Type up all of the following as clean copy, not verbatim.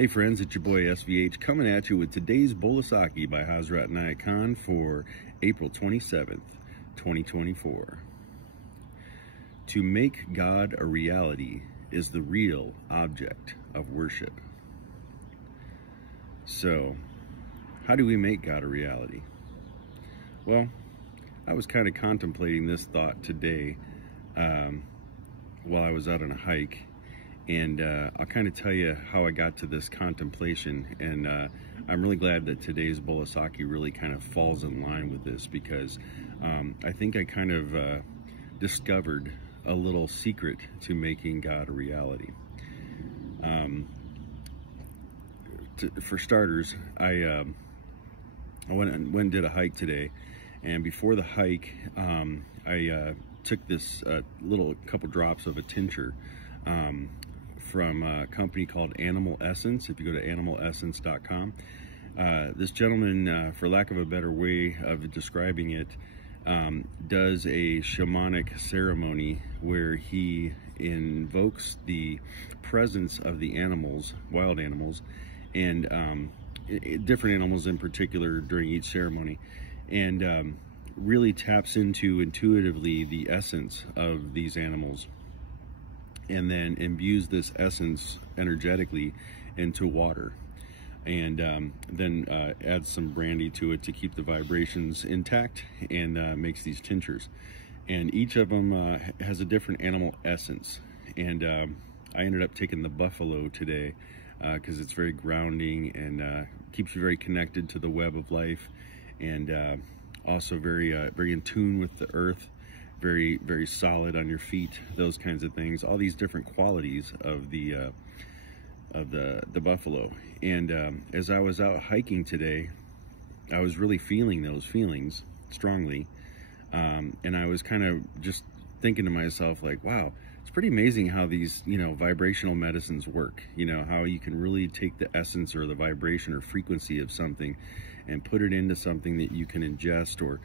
Hey friends, it's your boy SVH coming at you with today's Bowl of Saki by Hazrat Inayat Khan for April 27th, 2024. To make God a reality is the real object of worship. So, how do we make God a reality? Well, I was kind of contemplating this thought today while I was out on a hike. And I'll kind of tell you how I got to this contemplation, and I'm really glad that today's Bowl of Saki really kind of falls in line with this, because I think I kind of discovered a little secret to making God a reality. For starters, I went and did a hike today, and before the hike, I took this little couple drops of a tincture from a company called Animal Essence. If you go to animalessence.com, this gentleman, for lack of a better way of describing it, does a shamanic ceremony where he invokes the presence of the animals, wild animals, and different animals in particular during each ceremony, and really taps into intuitively the essence of these animals, and then imbues this essence energetically into water, and then adds some brandy to it to keep the vibrations intact, and makes these tinctures. And each of them has a different animal essence. And I ended up taking the buffalo today because it's very grounding and keeps you very connected to the web of life, and also very in tune with the earth. Very, very solid on your feet, those kinds of things, all these different qualities of the buffalo. And as I was out hiking today, I was really feeling those feelings strongly, and I was kind of just thinking to myself, like, wow, it's pretty amazing how these, vibrational medicines work. How you can really take the essence or the vibration or frequency of something and put it into something that you can ingest, or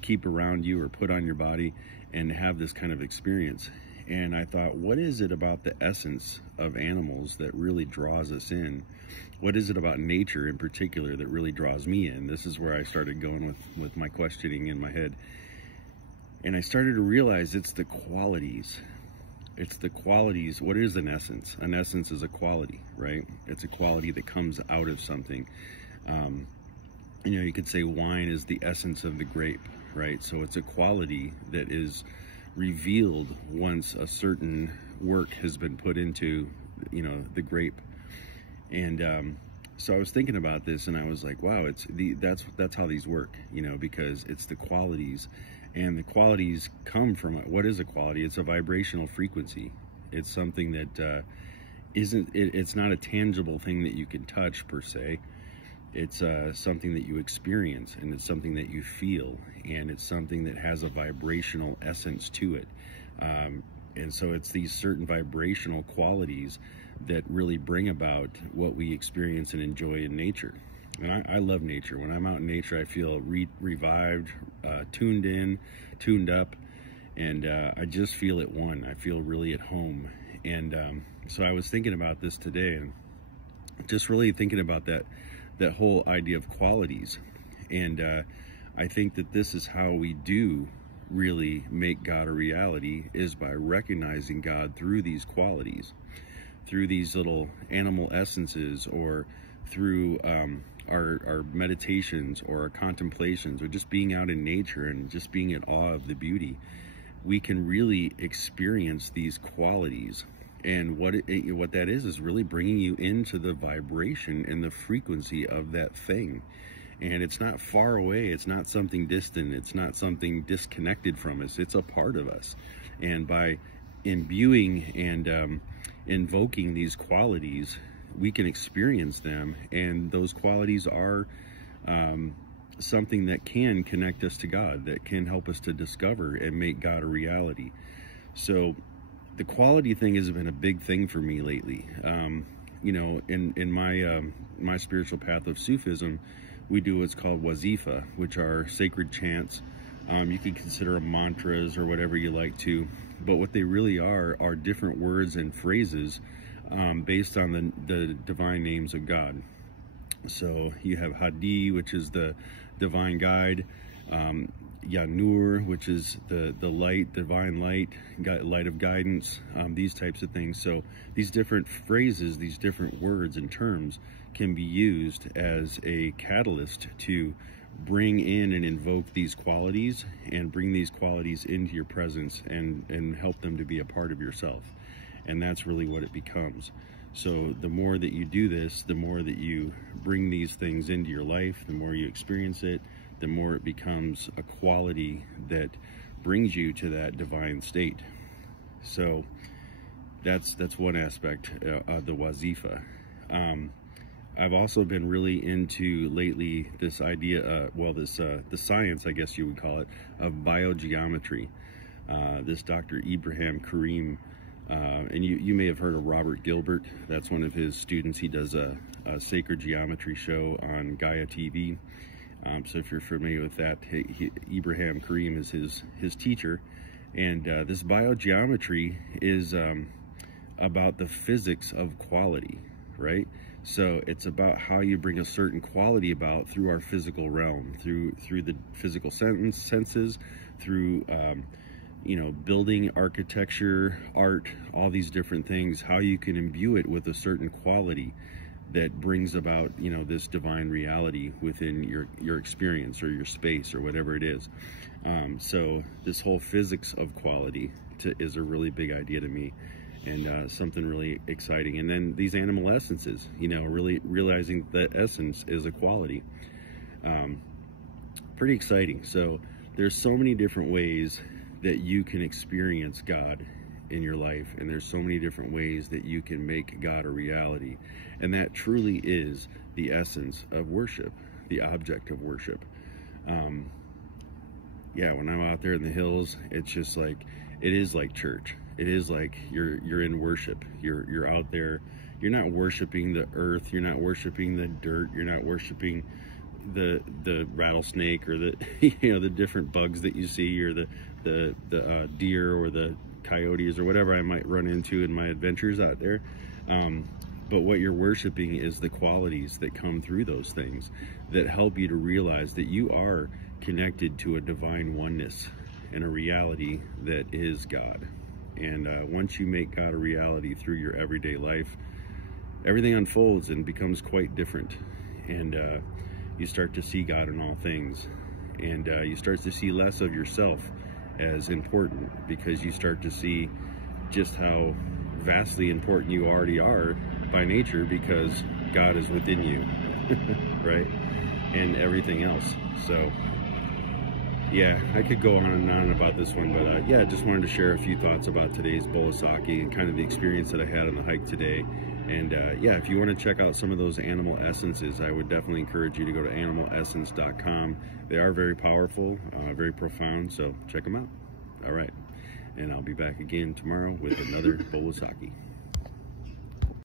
keep around you, or put on your body, and have this kind of experience. And I thought, what is it about the essence of animals that really draws us in? What is it about nature in particular that really draws me in? This is where I started going with my questioning in my head. And I started to realize it's the qualities. It's the qualities. What is an essence? An essence is a quality, right? It's a quality that comes out of something. You could say wine is the essence of the grape, right? So it's a quality that is revealed once a certain work has been put into, the grape. And so I was thinking about this, and I was like, wow, that's how these work, because it's the qualities, and the qualities come from, what is a quality? It's a vibrational frequency. It's something that it's not a tangible thing that you can touch per se. It's something that you experience, and it's something that you feel, and it's something that has a vibrational essence to it. And so it's these certain vibrational qualities that really bring about what we experience and enjoy in nature. And I love nature. When I'm out in nature, I feel revived, tuned in, tuned up, and I just feel at one. I feel really at home. And so I was thinking about this today, and just really thinking about that whole idea of qualities. And I think that this is how we do really make God a reality, is by recognizing God through these qualities, through these little animal essences, or through our meditations, or our contemplations, or just being out in nature and just being in awe of the beauty. We can really experience these qualities. And what that is really bringing you into the vibration and the frequency of that thing. And it's not far away. It's not something distant. It's not something disconnected from us. It's a part of us. And by imbuing and invoking these qualities, we can experience them. And those qualities are something that can connect us to God, that can help us to discover and make God a reality. So the quality thing has been a big thing for me lately. In my spiritual path of Sufism, we do what's called wazifa, which are sacred chants. You could consider them mantras or whatever you like to, but what they really are different words and phrases based on the divine names of God. So you have Hadi, which is the divine guide, Yanur, which is the light, divine light, light of guidance, these types of things. So these different phrases, these different words and terms can be used as a catalyst to bring in and invoke these qualities and bring these qualities into your presence and help them to be a part of yourself. And that's really what it becomes. So the more that you do this, the more that you bring these things into your life, the more you experience it, the more it becomes a quality that brings you to that divine state. So that's one aspect of the wazifa. I've also been really into lately this idea, the science, I guess you would call it, of biogeometry. This Dr. Ibrahim Karim, and you may have heard of Robert Gilbert. That's one of his students. He does a sacred geometry show on Gaia TV. So if you're familiar with that, Ibrahim Karim is his teacher. And this biogeometry is about the physics of quality, right? So it's about how you bring a certain quality about through our physical realm, through the physical senses, through building, architecture, art, all these different things, how you can imbue it with a certain quality that brings about, this divine reality within your experience or your space or whatever it is. So this whole physics of quality is a really big idea to me, and something really exciting. And then these animal essences, really realizing that essence is a quality. Pretty exciting. So there's so many different ways that you can experience God in your life, and there's so many different ways that you can make God a reality, and that truly is the essence of worship, the object of worship. Yeah, when I'm out there in the hills, it's just like, it is like church. It is like you're in worship. You're out there. You're not worshiping the earth. You're not worshiping the dirt. You're not worshiping the rattlesnake or the the different bugs that you see, or the deer or the coyotes or whatever I might run into in my adventures out there. But what you're worshiping is the qualities that come through those things that help you to realize that you are connected to a divine oneness and a reality that is God. And once you make God a reality through your everyday life, everything unfolds and becomes quite different. And you start to see God in all things, and you start to see less of yourself as important, because you start to see just how vastly important you already are by nature, because God is within you, right? And everything else. So yeah, I could go on and on about this one, but yeah, I just wanted to share a few thoughts about today's Bowl of Saki and kind of the experience that I had on the hike today. And yeah, if you want to check out some of those animal essences, I would definitely encourage you to go to animalessence.com. They are very powerful, very profound, so check them out. All right, and I'll be back again tomorrow with another Bowl of Saki.